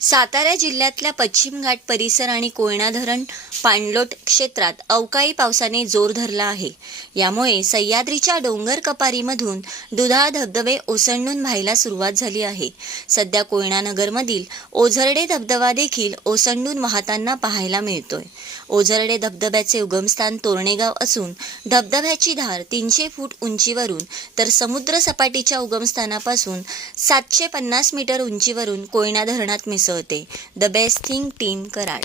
सातारा जिल्ह्यातल्या पश्चिम घाट परिसर आणि कोयना धरण पाणलोट क्षेत्रात अवकाळी पावसाने जोर धरला आहे. यामुळे सह्याद्रीच्या डोंगर कपारीमधून दुधाळ धबधबे ओसंडून व्हायला सुरुवात झाली आहे. सध्या कोयना नगरमधील ओझरडे धबधबा देखील ओसंडून वाहताना पाहायला मिळतोय. ओझरडे धबधब्याचे उगमस्थान तोरणेगाव असून धबधब्याची धार तीनशे फूट उंचीवरून तर समुद्र सपाटीच्या उगमस्थानापासून सातशे पन्नास मीटर उंचीवरून कोयना धरणात मिसळ मिसळते the best thing team Karad.